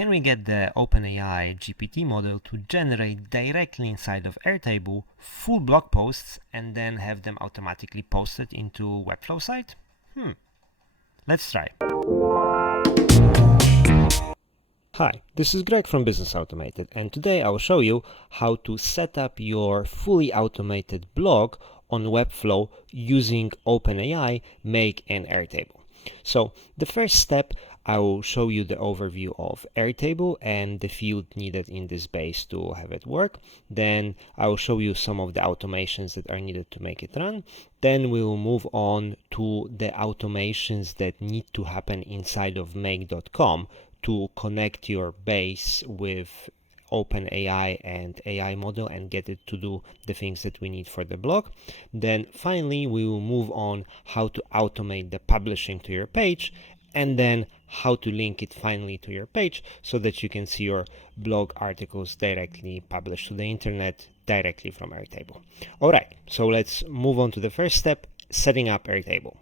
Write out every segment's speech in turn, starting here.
can we get the OpenAI GPT model to generate directly inside of Airtable full blog posts and then have them automatically posted into Webflow site? Let's try. Hi, this is Greg from Business Automated, and today I will show you how to set up your fully automated blog on Webflow using OpenAI, Make, and Airtable. So the first step, I will show you the overview of Airtable and the field needed in this base to have it work. Then I will show you some of the automations that are needed to make it run. Then we will move on to the automations that need to happen inside of make.com to connect your base with OpenAI and AI model and get it to do the things that we need for the blog. Then finally, we will move on how to automate the publishing to your page, and then how to link it finally to your page so that you can see your blog articles directly published to the internet directly from Airtable. All right, so let's move on to the first step, setting up Airtable.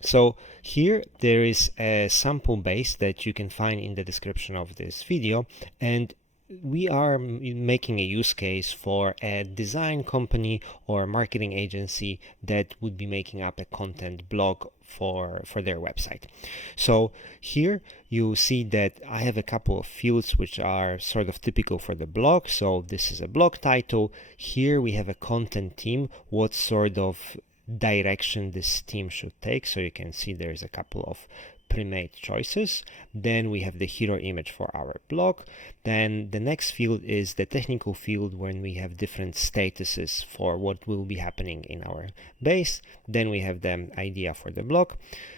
So here there is a sample base that you can find in the description of this video, and we are making a use case for a design company or marketing agency that would be making up a content blog for their website. So here you see that I have a couple of fields which are sort of typical for the blog. So this is a blog title. Here we have a content theme, what sort of direction this theme should take. So you can see there's a couple of pre-made choices. Then we have the hero image for our blog. Then the next field is the technical field, when we have different statuses for what will be happening in our base. Then we have the idea for the blog.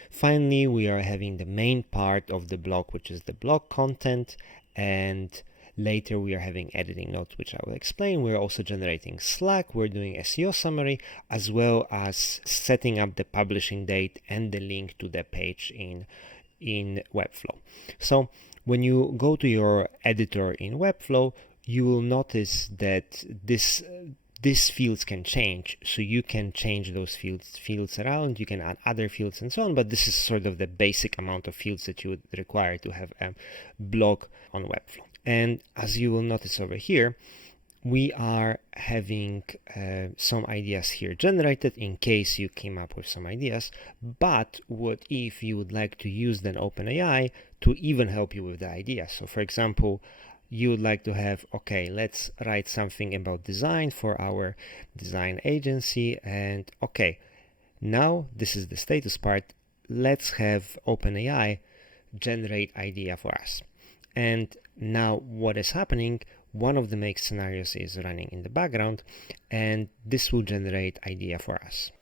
Finally, we are having the main part of the blog, which is the blog content, and later we are having editing notes, which I will explain. We're also generating Slack, we're doing SEO summary, as well as setting up the publishing date and the link to the page in Webflow. So when you go to your editor in Webflow, you will notice that these fields can change. So you can change those fields around, you can add other fields and so on, but this is sort of the basic amount of fields that you would require to have a blog on Webflow. And as you will notice over here, we are having some ideas here generated in case you came up with some ideas. But what if you would like to use then OpenAI to even help you with the idea? So for example, you would like to have, okay, let's write something about design for our design agency. And okay, now this is the status part. Let's have OpenAI generate idea for us. And now what is happening, one of the make scenarios is running in the background, and this will generate idea for us.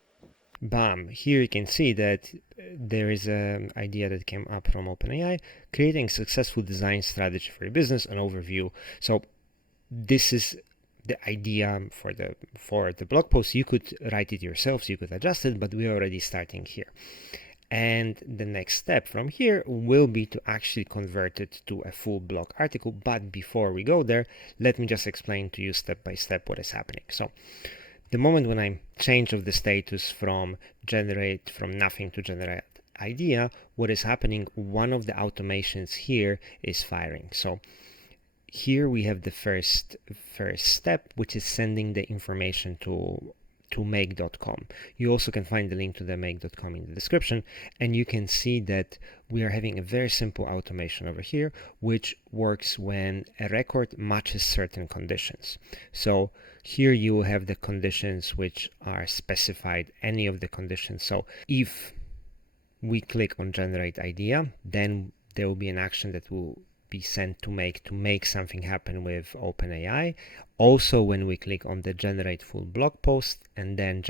Bam! Here you can see that there is an idea that came up from OpenAI, creating successful design strategy for your business, an overview. So this is the idea for the blog post. You could write it yourselves, you could adjust it, but we're already starting here. And the next step from here will be to actually convert it to a full blog article. But before we go there, let me just explain to you step by step what is happening. So the moment when I change of the status from nothing to generate idea, what is happening, one of the automations here is firing. So here we have the first step, which is sending the information to make.com. You also can find the link to the make.com in the description, and you can see that we are having a very simple automation over here, which works when a record matches certain conditions. So here you will have the conditions which are specified, any of the conditions. So if we click on generate idea, then there will be an action that will be sent to make something happen with OpenAI. Also, when we click on the generate full blog post and then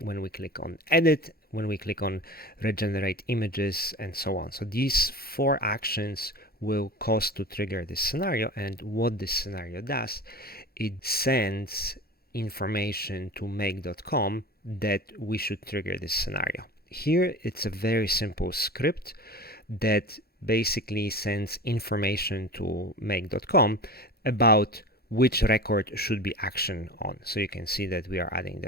when we click on edit, when we click on regenerate images and so on. So these 4 actions will cause to trigger this scenario. And what this scenario does, it sends information to make.com that we should trigger this scenario. Here it's a very simple script that basically sends information to make.com about which record should be action on. So you can see that we are adding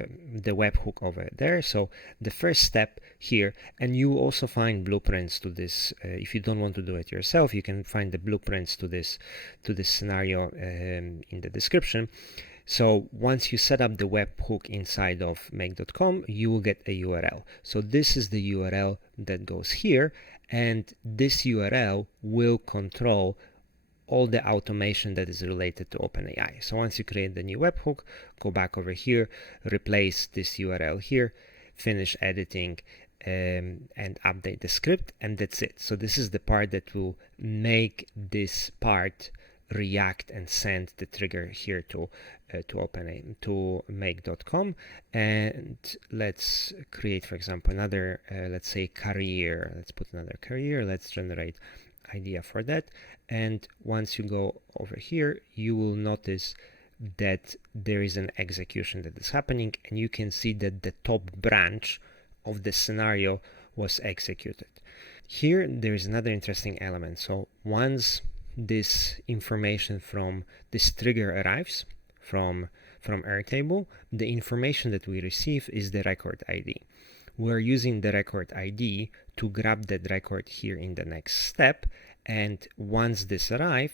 the webhook over there. So the first step here, and you will also find blueprints to this. If you don't want to do it yourself, you can find the blueprints to this scenario in the description. So once you set up the webhook inside of make.com, you will get a URL. So this is the URL that goes here, and this URL will control all the automation that is related to OpenAI. So once you create the new webhook, go back over here, replace this URL here, finish editing, and update the script, and that's it. So this is the part that will make this part react and send the trigger here to OpenAI, to make.com. And let's create, for example, another, let's say career. Let's put another career. Let's generate idea for that. And once you go over here, you will notice that there is an execution that is happening, and you can see that the top branch of the scenario was executed. Here there is another interesting element. So once this information from this trigger arrives from Airtable, the information that we receive is the record ID. We're using the record ID to grab that record here in the next step, and once this arrives,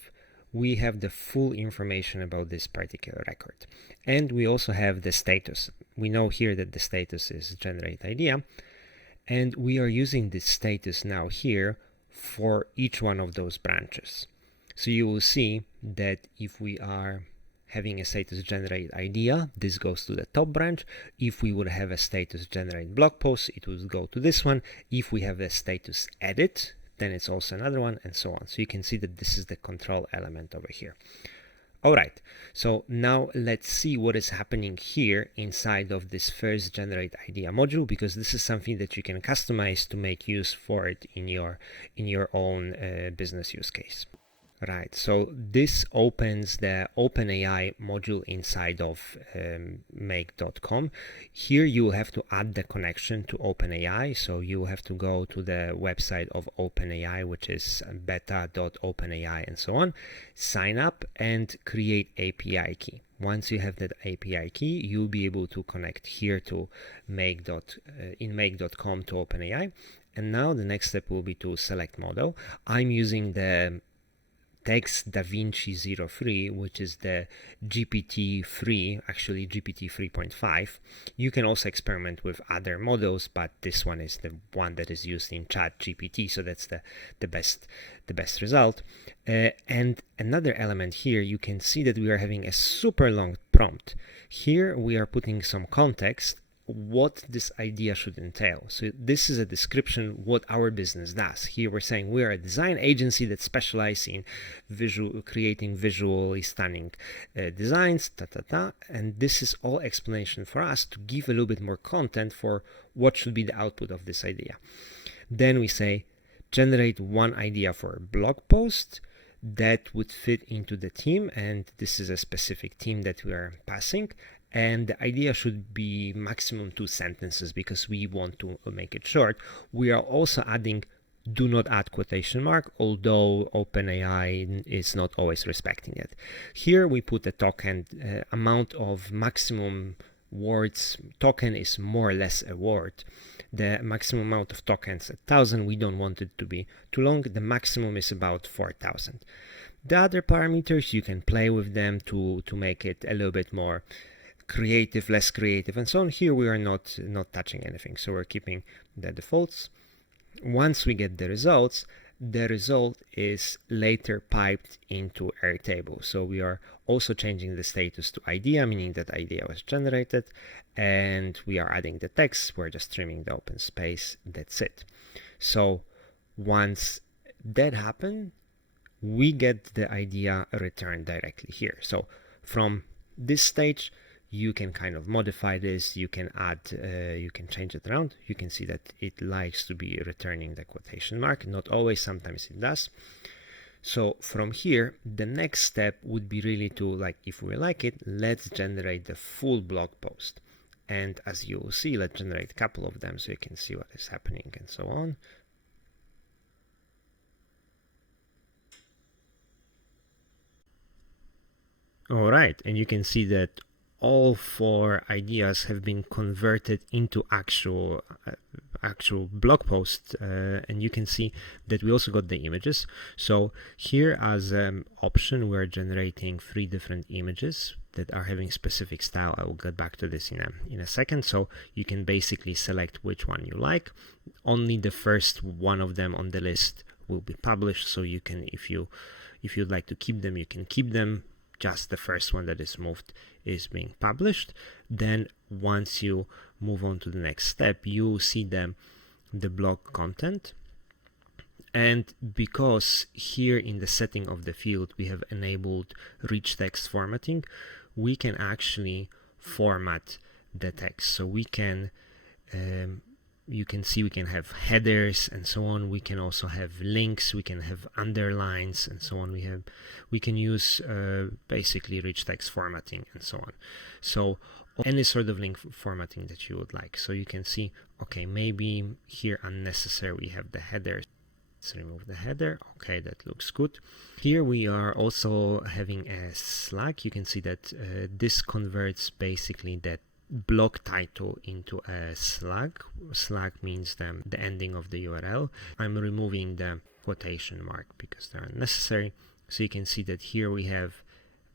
we have the full information about this particular record. And we also have the status. We know here that the status is generate idea, and we are using this status now here for each one of those branches. So you will see that if we are having a status generate idea, this goes to the top branch. If we would have a status generate blog post, it would go to this one. If we have a status edit, then it's also another one, and so on. So you can see that this is the control element over here. All right, so now let's see what is happening here inside of this first generate idea module, because this is something that you can customize to make use for it in your own business use case. Right, so this opens the OpenAI module inside of make.com. Here you will have to add the connection to OpenAI. So you will have to go to the website of OpenAI, which is beta.openai and so on, sign up and create API key. Once you have that API key, you'll be able to connect here to in make.com to OpenAI. And now the next step will be to select model. I'm using the Text DaVinci 03, which is the GPT-3, actually GPT 3.5. You can also experiment with other models, but this one is the one that is used in ChatGPT, so that's the best result. And another element here, you can see that we are having a super long prompt. Here we are putting some context what this idea should entail. So this is a description what our business does. Here we're saying we are a design agency that specializes in creating visually stunning designs, and this is all explanation for us to give a little bit more content for what should be the output of this idea. Then we say generate one idea for a blog post that would fit into the theme, and this is a specific theme that we are passing. And the idea should be maximum 2 sentences because we want to make it short. We are also adding do not add quotation mark, although OpenAI is not always respecting it. Here we put a token amount of maximum words. Token is more or less a word. The maximum amount of tokens 1,000. We don't want it to be too long. The maximum is about 4,000. The other parameters, you can play with them to make it a little bit more creative, less creative, and so on. Here we are not touching anything, so we're keeping the defaults. Once we get the results, the result is later piped into Airtable. So we are also changing the status to idea, meaning that idea was generated, and we are adding the text. We're just trimming the open space. That's it. So once that happened, we get the idea returned directly here. So from this stage, you can kind of modify this, you can add, you can change it around. You can see that it likes to be returning the quotation mark. Not always, sometimes it does. So from here, the next step would be really to, like, if we like it, let's generate the full blog post. And as you will see, let's generate a couple of them so you can see what is happening and so on. All right, and you can see that all 4 ideas have been converted into actual blog posts, and you can see that we also got the images. So here as an option, we're generating 3 different images that are having specific style. I will get back to this in a second. So you can basically select which one you like. Only the first one of them on the list will be published, so you can, if you'd like to keep them, you can keep them. Just the first one that is moved is being published. Then once you move on to the next step, you see the blog content. And because here in the setting of the field we have enabled rich text formatting, we can actually format the text. So we can you can see we can have headers and so on. We can also have links, we can have underlines and so on. We can use basically rich text formatting and so on. So any sort of link formatting that you would like. So you can see, okay, maybe here unnecessary we have the header. Let's remove the header. Okay, that looks good. Here we are also having a slug. You can see that this converts basically that blog title into a slug. Slug means the ending of the URL. I'm removing the quotation mark because they're unnecessary. So you can see that here we have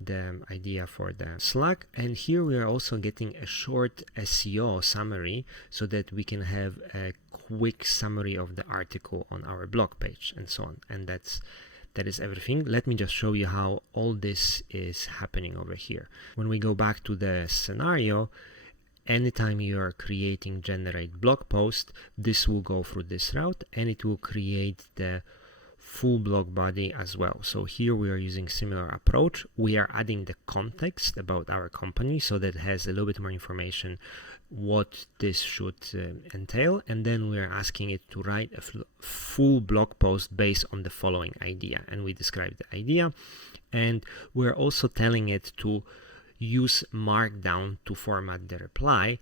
the idea for the slug, and here we are also getting a short SEO summary so that we can have a quick summary of the article on our blog page and so on. And that is everything. Let me just show you how all this is happening over here. When we go back to the scenario, anytime you are creating generate blog post, this will go through this route and it will create the full blog body as well. So here we are using similar approach. We are adding the context about our company so that it has a little bit more information what this should entail, and then we are asking it to write a full blog post based on the following idea, and we describe the idea, and we're also telling it to use Markdown to format the reply.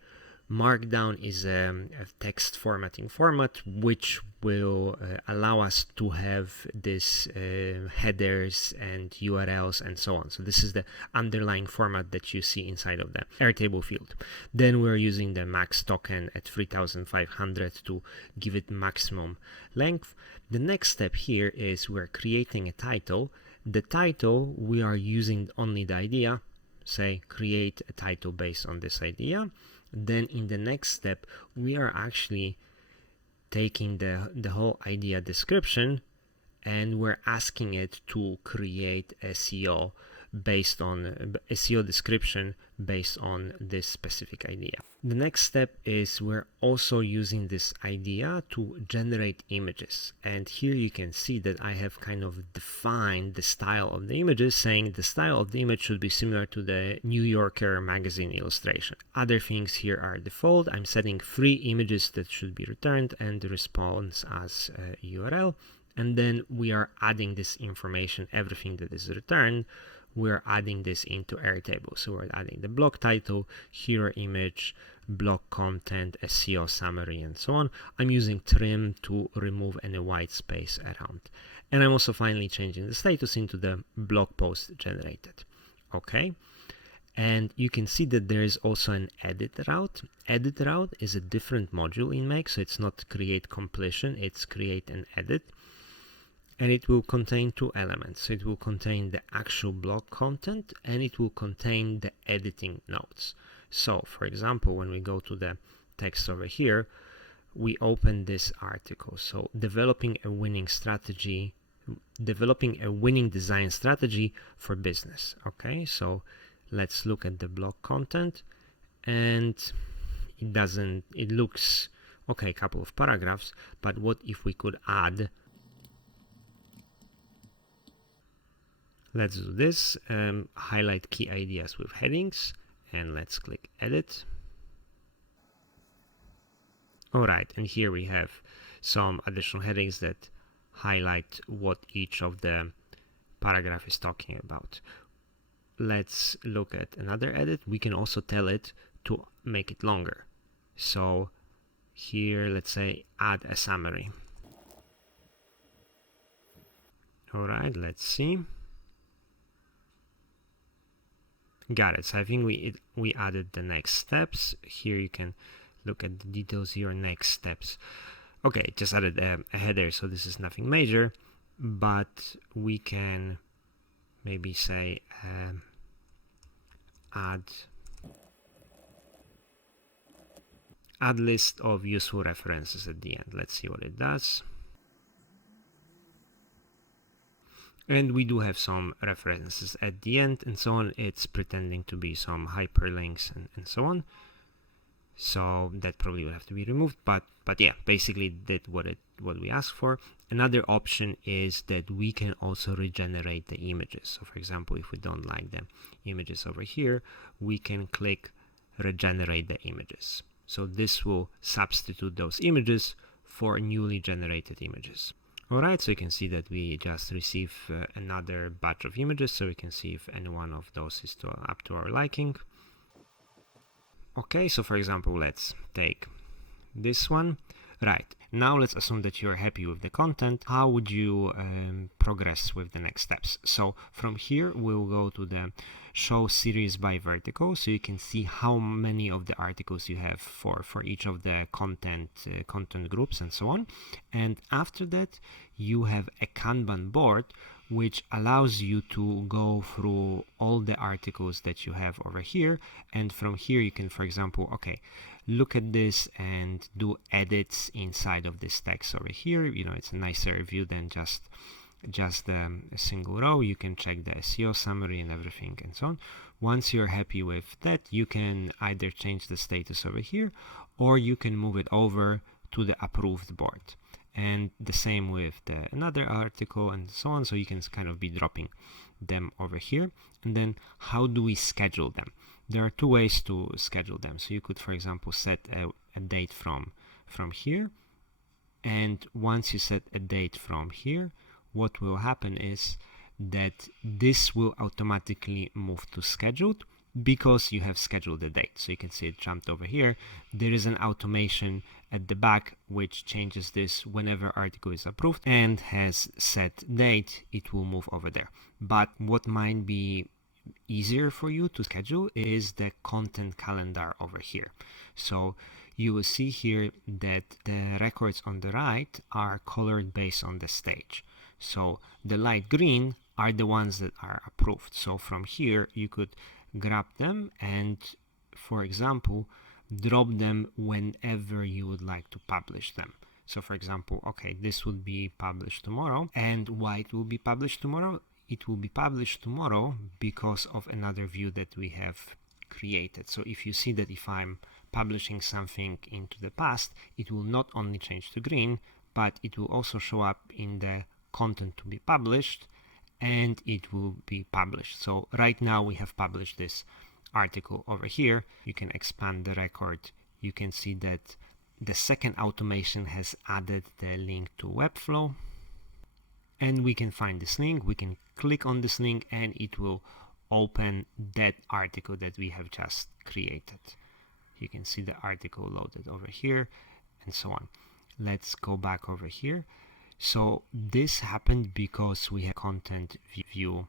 Markdown is a text formatting format which will allow us to have this headers and URLs and so on. So this is the underlying format that you see inside of the Airtable field. Then we're using the max token at 3500 to give it maximum length. The next step here is we're creating a title. The title, we are using only the idea. Say create a title based on this idea. Then in the next step we are actually taking the whole idea description and we're asking it to create SEO based on SEO description based on this specific idea. The next step is we're also using this idea to generate images, and here you can see that I have kind of defined the style of the images, saying the style of the image should be similar to the New Yorker magazine illustration. Other things here are default. I'm setting 3 images that should be returned and the response as URL, and then we are adding this information, everything that is returned. We're adding this into Airtable. So we're adding the blog title, hero image, blog content, SEO summary, and so on. I'm using trim to remove any white space around. And I'm also finally changing the status into the blog post generated. Okay. And you can see that there is also an edit route. Edit route is a different module in Make. So it's not create completion, it's create and edit. And it will contain 2 elements. So it will contain the actual blog content and it will contain the editing notes. So for example, when we go to the text over here, we open this article. So developing a winning design strategy for business. Okay, so let's look at the blog content, and it looks okay, a couple of paragraphs, but what if we could add, let's do this, highlight key ideas with headings, and let's click edit. All right, and here we have some additional headings that highlight what each of the paragraph is talking about. Let's look at another edit. We can also tell it to make it longer. So here, let's say add a summary. All right, let's see. Got it. So I think we added the next steps. Here you can look at the details here, next steps. Okay, just added a header, so this is nothing major, but we can maybe say add list of useful references at the end. Let's see what it does. And we do have some references at the end and so on. It's pretending to be some hyperlinks and so on. So that probably will have to be removed, but yeah, basically did what we asked for. Another option is that we can also regenerate the images. So for example, if we don't like the images over here, we can click regenerate the images. So this will substitute those images for newly generated images. Alright, so you can see that we just received another batch of images, so we can see if any one of those is up to our liking. Okay, so for example, let's take this one. Right, now let's assume that you're happy with the content. How would you progress with the next steps? So from here, we'll go to the show series by vertical, so you can see how many of the articles you have for each of the content groups and so on. And after that, you have a kanban board, which allows you to go through all the articles that you have over here. And from here, you can, for example, okay, look at this and do edits inside of this text over here. You know, it's a nicer view than just a single row. You can check the SEO summary and everything and so on. Once you're happy with that, you can either change the status over here, or you can move it over to the approved board. And the same with another article and so on. So you can kind of be dropping them over here. And then how do we schedule them? There are two ways to schedule them. So you could, for example, set a date from here. And once you set a date from here, what will happen is that this will automatically move to scheduled because you have scheduled the date. So you can see it jumped over here. There is an automation at the back which changes this whenever article is approved and has set date, it will move over there. But what might be easier for you to schedule is the content calendar over here. So you will see here that the records on the right are colored based on the stage. So the light green are the ones that are approved. So from here you could grab them and, for example, drop them whenever you would like to publish them. So for example, okay, this would be published tomorrow. And why it will be published tomorrow? It will be published tomorrow because of another view that we have created. So if you see that if I'm publishing something into the past, it will not only change to green, but it will also show up in the content to be published, and it will be published. So right now we have published this article over here. You can expand the record. You can see that the second automation has added the link to Webflow, and we can find this link. We can click on this link and it will open that article that we have just created. You can see the article loaded over here and so on. Let's go back over here. So this happened because we have content view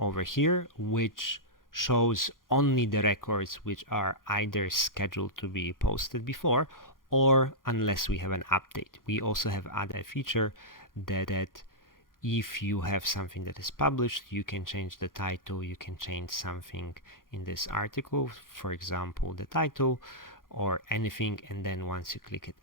over here, which shows only the records which are either scheduled to be posted before or unless we have an update. We also have added a feature that if you have something that is published, you can change the title, you can change something in this article, for example, the title or anything, and then once you click it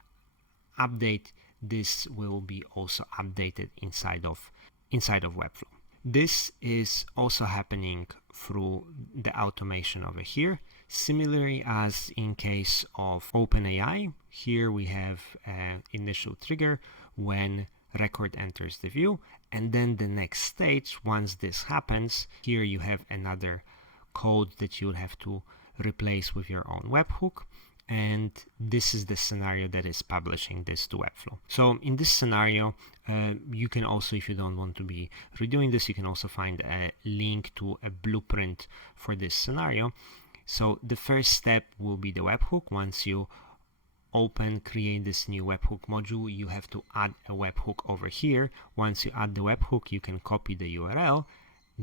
update, this will be also updated inside of Webflow. This is also happening through the automation over here. Similarly as in case of OpenAI, here we have an initial trigger when record enters the view, and then the next stage, once this happens, here you have another code that you'll have to replace with your own webhook. And this is the scenario that is publishing this to Webflow. So in this scenario, you can also, if you don't want to be redoing this, you can also find a link to a blueprint for this scenario. So the first step will be the webhook. Once you create this new webhook module, you have to add a webhook over here. Once you add the webhook, you can copy the URL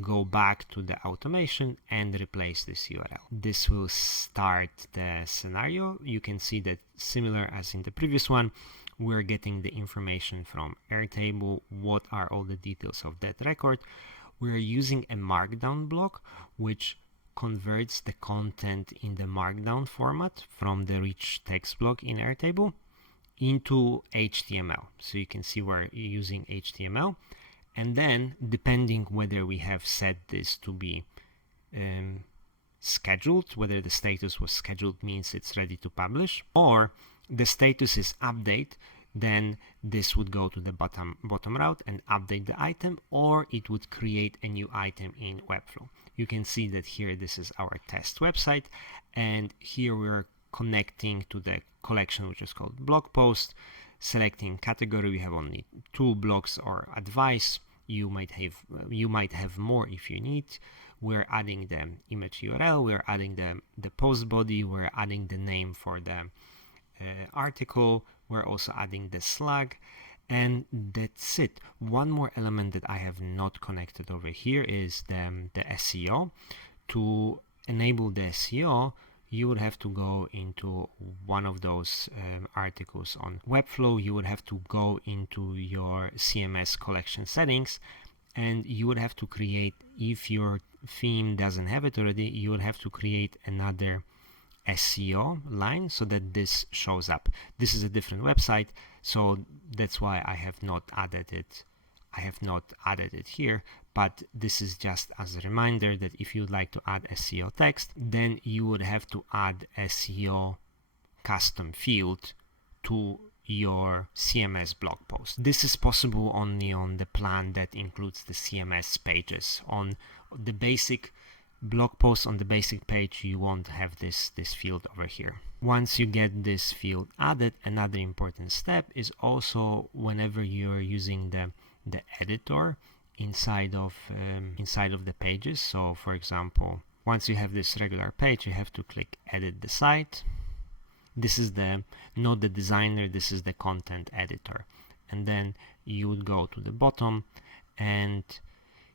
go back to the automation and replace this URL. This will start the scenario. You can see that similar as in the previous one, we're getting the information from Airtable. What are all the details of that record? We're using a markdown block, which converts the content in the markdown format from the rich text block in Airtable into HTML. So you can see we're using HTML. And then, depending whether we have set this to be scheduled, whether the status was scheduled means it's ready to publish, or the status is update, then this would go to the bottom route and update the item, or it would create a new item in Webflow. You can see that here this is our test website, and here we're connecting to the collection which is called blog post. Selecting category, we have only 2 blogs or advice. You might have more if you need. We're adding the image URL, we're adding the post body, we're adding the name for the article, we're also adding the slug, and that's it. One more element that I have not connected over here is the SEO. To enable the SEO, you would have to go into one of those articles on Webflow. You would have to go into your CMS collection settings, and you would have to create, if your theme doesn't have it already, you would have to create another SEO line so that this shows up. This is a different website, so that's why I have not added it. Here, but this is just as a reminder that if you'd like to add SEO text, then you would have to add SEO custom field to your CMS blog post. This is possible only on the plan that includes the CMS pages. On the basic blog post, on the basic page, you won't have this field over here. Once you get this field added, another important step is also whenever you're using the editor inside of the pages. So for example, once you have this regular page, you have to click edit the site. This is not the designer, this is the content editor. And then you would go to the bottom, and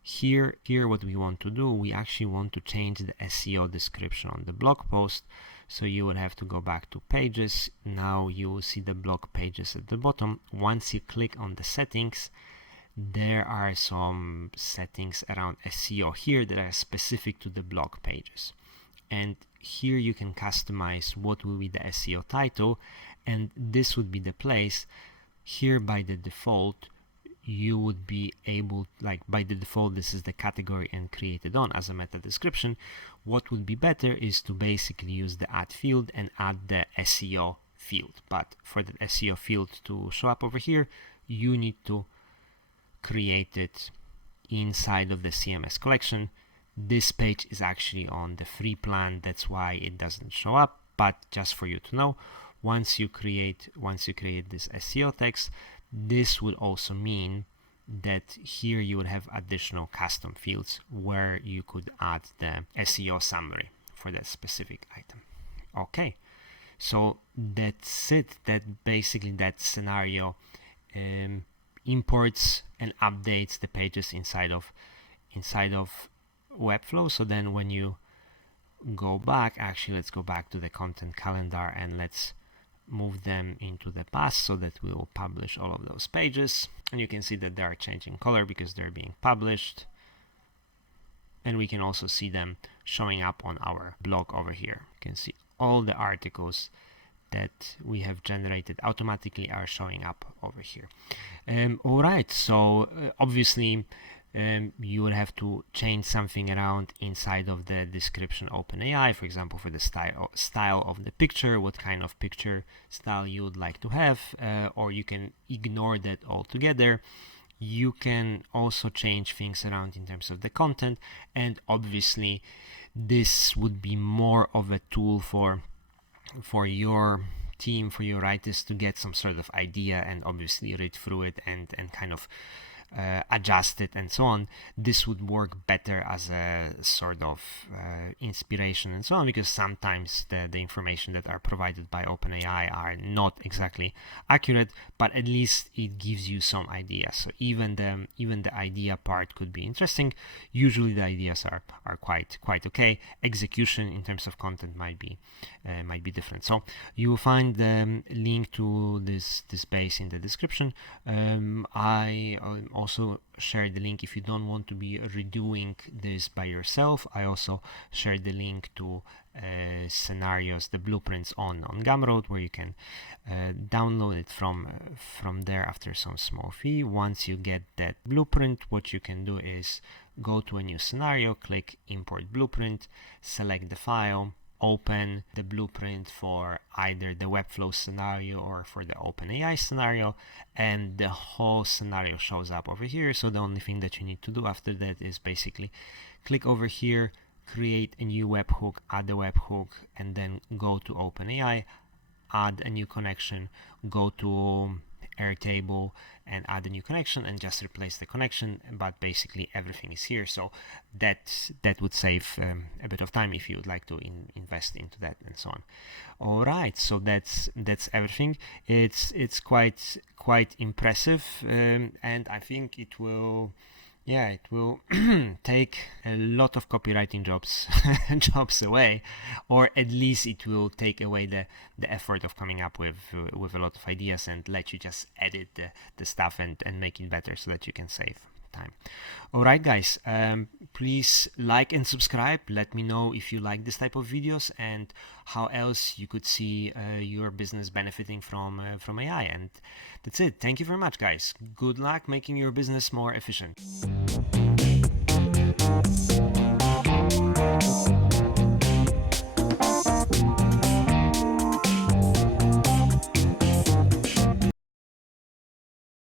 here what we want to do, we actually want to change the SEO description on the blog post. So you would have to go back to pages. Now you will see the blog pages at the bottom. Once you click on the settings, there are some settings around SEO here that are specific to the blog pages, and here you can customize what will be the SEO title, and this would be the place. Here by the default you would be able, by the default this is the category and created on as a meta description. What would be better is to basically use the add field and add the SEO field, but for the SEO field to show up over here, you need to create it inside of the CMS collection. This page is actually on the free plan, that's why it doesn't show up, but just for you to know, once you create this SEO text, this would also mean that here you would have additional custom fields where you could add the SEO summary for that specific item. Okay, so that's it. That scenario imports and updates the pages inside of Webflow. So then when you go back, actually let's go back to the content calendar and let's move them into the past so that we will publish all of those pages, and you can see that they are changing color because they're being published, and we can also see them showing up on our blog over here. You can see all the articles that we have generated automatically are showing up over here. All right, so obviously you would have to change something around inside of the description OpenAI, for example, for the style of the picture, what kind of picture style you would like to have, or you can ignore that altogether. You can also change things around in terms of the content, and obviously this would be more of a tool for your team, for your writers to get some sort of idea and obviously read through it and kind of adjust it and so on, this would work better as a sort of inspiration and so on, because sometimes the information that are provided by OpenAI are not exactly accurate, but at least it gives you some ideas. So even the idea part could be interesting. Usually the ideas are quite okay. Execution in terms of content might be different. So you will find the link to this base in the description. I also share the link if you don't want to be redoing this by yourself. I also share the link to scenarios, the blueprints on Gumroad, where you can download it from there after some small fee. Once you get that blueprint, what you can do is go to a new scenario, click import blueprint, select the file, open the blueprint for either the Webflow scenario or for the OpenAI scenario, and the whole scenario shows up over here. So the only thing that you need to do after that is basically click over here, create a new webhook, add the webhook, and then go to OpenAI, add a new connection, go to Airtable and add a new connection, and just replace the connection, but basically everything is here. So that would save a bit of time if you would like to invest into that and so on. All right, so that's everything. It's quite impressive, and I think it will take a lot of copywriting jobs away, or at least it will take away the effort of coming up with a lot of ideas and let you just edit the stuff and make it better so that you can save time. All right, guys, please like and subscribe. Let me know if you like this type of videos and how else you could see your business benefiting from AI. And that's it. Thank you very much, guys. Good luck making your business more efficient.